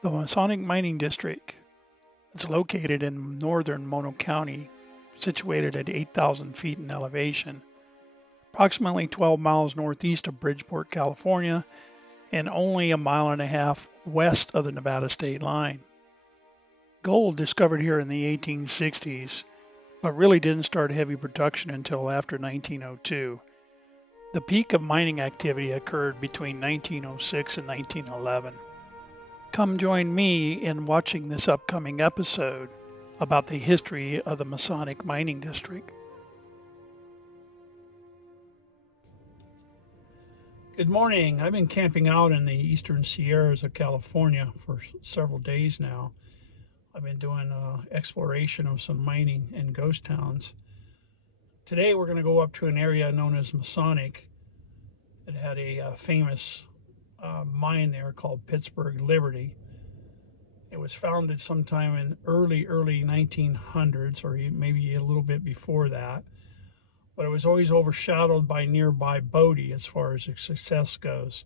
The Masonic Mining District is located in northern monocounty, situated at 8,000 feet in elevation, approximately 12 miles northeast of Bridgeport, California, and only a mile and a half west of the Nevada state line. Gold discovered here in the 1860s, but really didn't start heavy production until after 1902. The peak of mining activity occurred between 1906 and 1911. Come join me in watching this upcoming episode about the history of the Masonic Mining District. Good morning. I've been camping out in the eastern Sierras of California for several days now. I've been doing exploration of some mining and ghost towns. Today we're going to go up to an area known as Masonic. It had a famous mine there called Pittsburgh Liberty. It was founded sometime in early 1900s, or maybe a little bit before that. But it was always overshadowed by nearby Bodie as far as its success goes.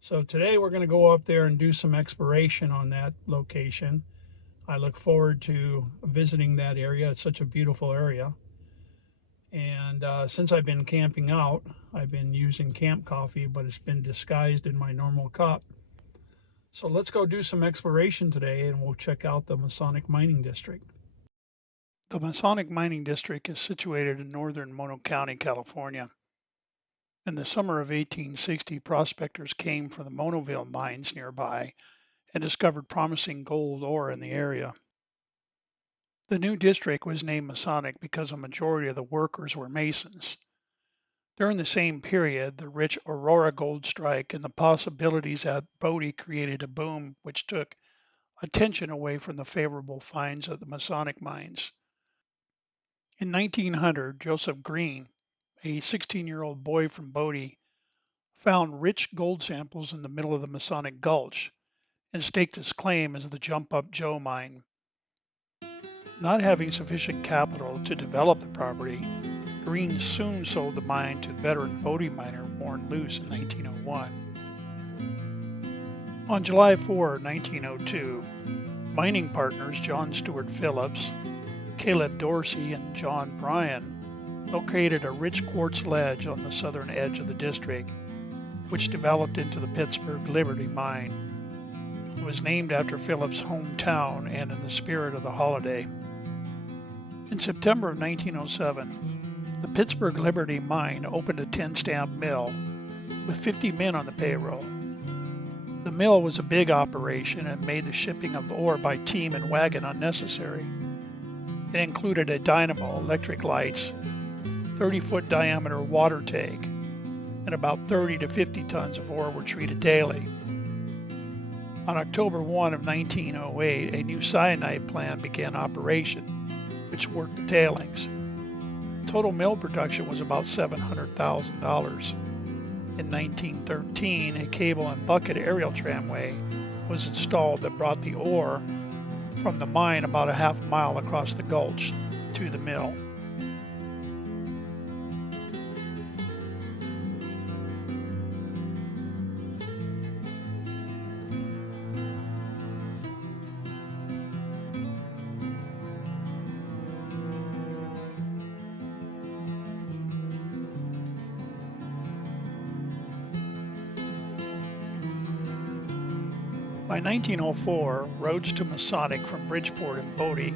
So today we're going to go up there and do some exploration on that location. I look forward to visiting that area. It's such a beautiful area. And since I've been camping out, I've been using camp coffee, but it's been disguised in my normal cup. So let's go do some exploration today, and we'll check out the Masonic Mining District. The Masonic Mining District is situated in northern monocounty, California. In the summer of 1860, prospectors came from the Monoville mines nearby and discovered promising gold ore in the area. The new district was named Masonic because a majority of the workers were Masons. During the same period, the rich Aurora gold strike and the possibilities at Bodie created a boom which took attention away from the favorable finds of the Masonic mines. In 1900, Joseph Green, a 16-year-old boy from Bodie, found rich gold samples in the middle of the Masonic Gulch and staked his claim as the Jump Up Joe mine. Not having sufficient capital to develop the property, Green soon sold the mine to veteran Bodie miner Warren Luce in 1901. On July 4, 1902, mining partners John Stuart Phillips, Caleb Dorsey, and John Bryan located a rich quartz ledge on the southern edge of the district, which developed into the Pittsburgh Liberty mine. It was named after Phillips' hometown and in the spirit of the holiday. In September of 1907, the Pittsburgh Liberty mine opened a 10-stamp mill with 50 men on the payroll. The mill was a big operation and made the shipping of ore by team and wagon unnecessary. It included a dynamo, electric lights, 30-foot diameter water tank, and about 30 to 50 tons of ore were treated daily. On October 1 of 1908, a new Cyanide Plan began operation, which worked the tailings. Total mill production was about $700,000. In 1913, a cable and bucket aerial tramway was installed that brought the ore from the mine about a half mile across the gulch to the mill. By 1904, roads to Masonic from Bridgeport and Bodie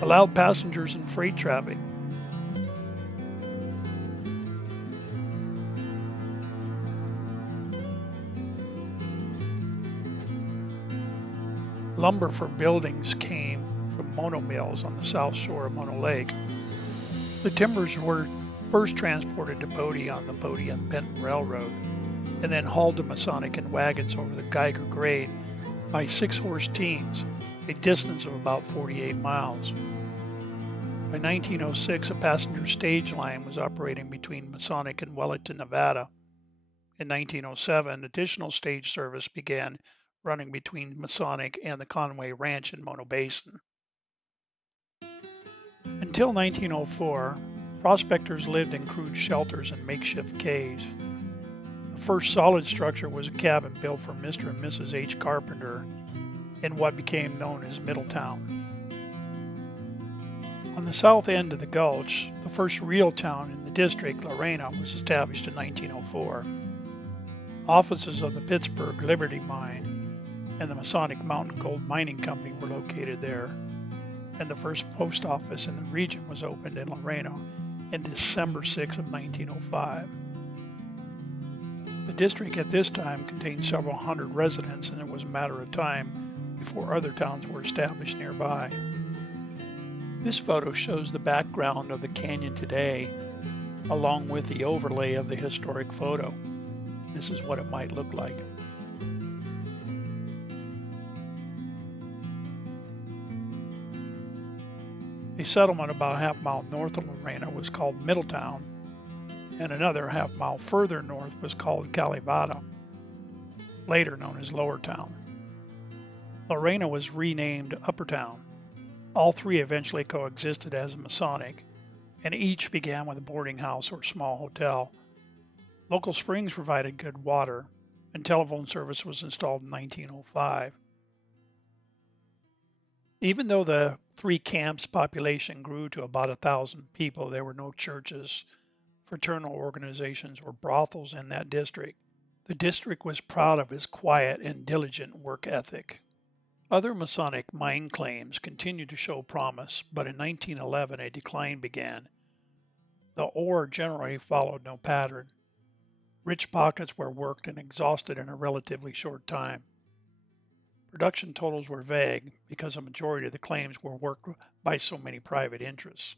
allowed passengers and freight traffic. Lumber for buildings came from Mono mills on the south shore of Mono Lake. The timbers were first transported to Bodie on the Bodie and Benton Railroad, and then hauled to Masonic in wagons over the Geiger Grade by 6-horse teams, a distance of about 48 miles. By 1906, a passenger stage line was operating between Masonic and Wellington, Nevada. In 1907, additional stage service began running between Masonic and the Conway Ranch in Mono Basin. Until 1904, prospectors lived in crude shelters and makeshift caves. The first solid structure was a cabin built for Mr. and Mrs. H. Carpenter in what became known as Middletown. On the south end of the gulch, the first real town in the district, Lorena, was established in 1904. Offices of the Pittsburgh Liberty Mine and the Masonic Mountain Gold Mining Company were located there, and the first post office in the region was opened in Lorena in December 6 of 1905. The district at this time contained several hundred residents, and it was a matter of time before other towns were established nearby. This photo shows the background of the canyon today, along with the overlay of the historic photo. This is what it might look like. A settlement about a half mile north of Lorena was called Middletown, and another half mile further north was called Calivada, later known as Lowertown. Lorena was renamed Uppertown. All three eventually coexisted as a Masonic, and each began with a boarding house or small hotel. Local springs provided good water, and telephone service was installed in 1905. Even though the three camps' population grew to about 1,000 people, there were no churches, fraternal organizations, or brothels in that district. The district was proud of its quiet and diligent work ethic. Other Masonic mine claims continued to show promise, but in 1911 a decline began. The ore generally followed no pattern. Rich pockets were worked and exhausted in a relatively short time. Production totals were vague because a majority of the claims were worked by so many private interests.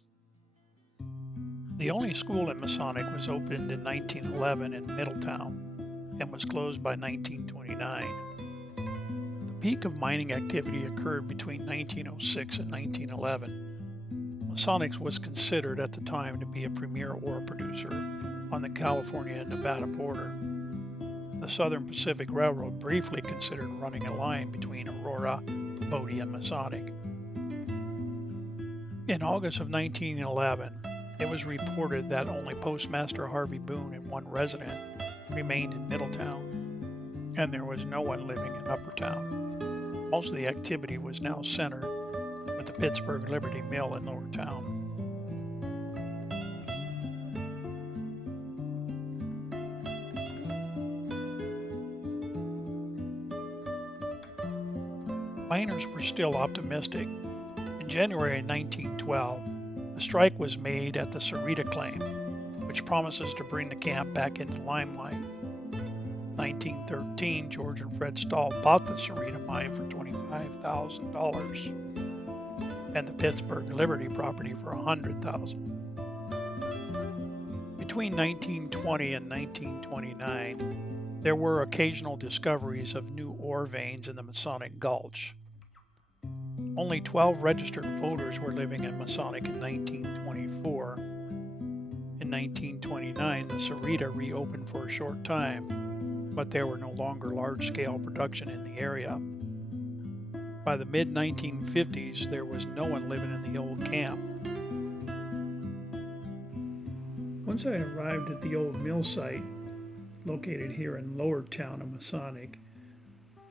The only school in Masonic was opened in 1911 in Middletown and was closed by 1929. The peak of mining activity occurred between 1906 and 1911. Masonic was considered at the time to be a premier ore producer on the California and Nevada border. The Southern Pacific Railroad briefly considered running a line between Aurora, Bodie, and Masonic. In August of 1911, it was reported that only Postmaster Harvey Boone and one resident remained in Middletown, and there was no one living in Uppertown. Most of the activity was now centered with the Pittsburgh Liberty Mill in Lowertown. Miners were still optimistic. In January 1912, a strike was made at the Cerrita claim, which promises to bring the camp back into limelight. In 1913, George and Fred Stahl bought the Cerrita mine for $25,000 and the Pittsburgh Liberty property for $100,000. Between 1920 and 1929, there were occasional discoveries of new ore veins in the Masonic Gulch. Only 12 registered voters were living in Masonic in 1924. In 1929, the Cerrita reopened for a short time, but there were no longer large-scale production in the area. By the mid-1950s, there was no one living in the old camp. Once I arrived at the old mill site, located here in Lowertown of Masonic,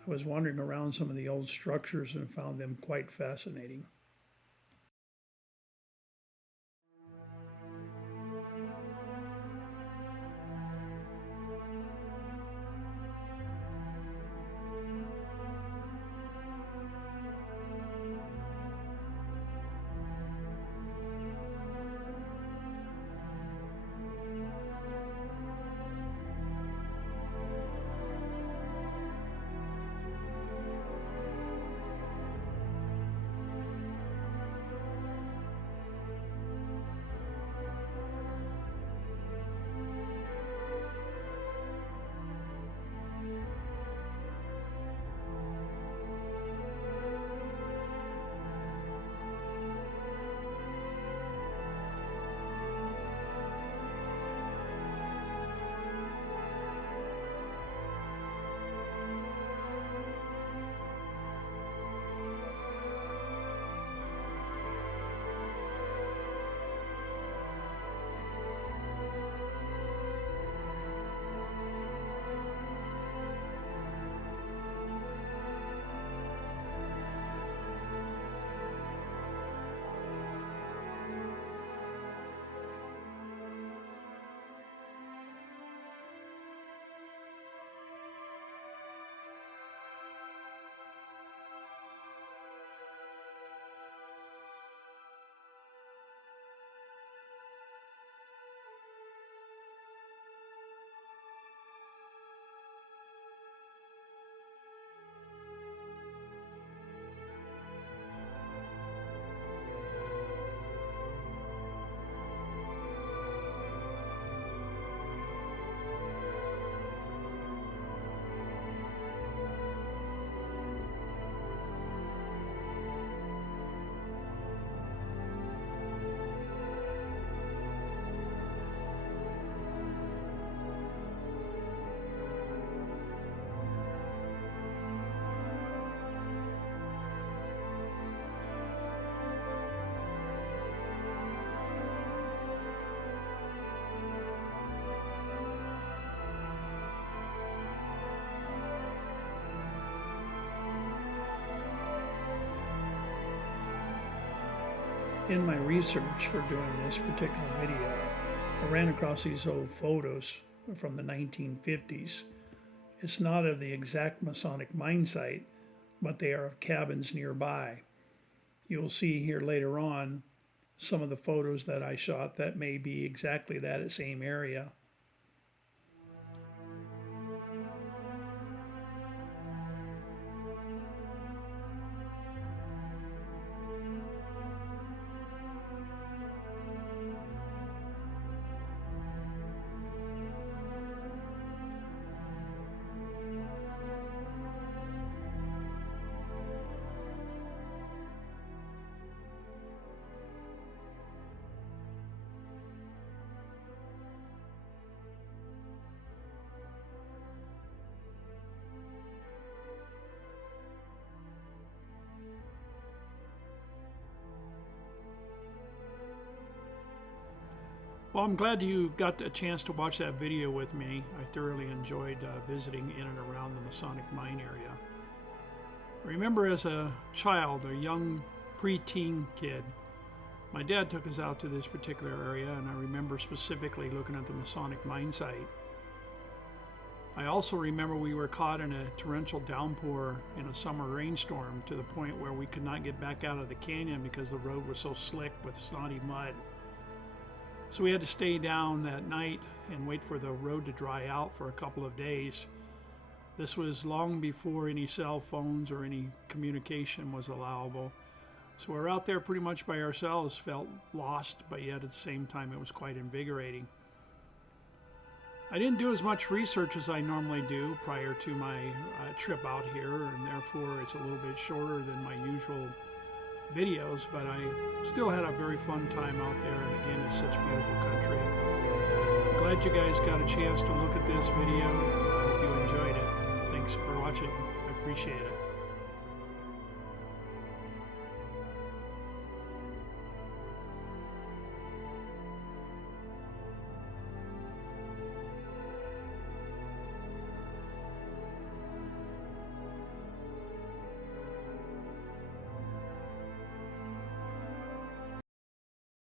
I was wandering around some of the old structures and found them quite fascinating. In my research for doing this particular video, I ran across these old photos from the 1950s. It's not of the exact Masonic mine site, but they are of cabins nearby. You'll see here later on some of the photos that I shot that may be exactly that same area. Well, I'm glad you got a chance to watch that video with me. I thoroughly enjoyed visiting in and around the Masonic mine area. I remember as a child, a young preteen kid, my dad took us out to this particular area, and I remember specifically looking at the Masonic mine site. I also remember we were caught in a torrential downpour in a summer rainstorm to the point where we could not get back out of the canyon because the road was so slick with snotty mud. So we had to stay down that night and wait for the road to dry out for a couple of days. This was long before any cell phones or any communication was allowable. So we're out there pretty much by ourselves, felt lost, but yet at the same time it was quite invigorating. I didn't do as much research as I normally do prior to my trip out here, and therefore it's a little bit shorter than my usual videos, but I still had a very fun time out there, and again, it's such beautiful country. I'm glad you guys got a chance to look at this video. I hope you enjoyed it. Thanks for watching. I appreciate it.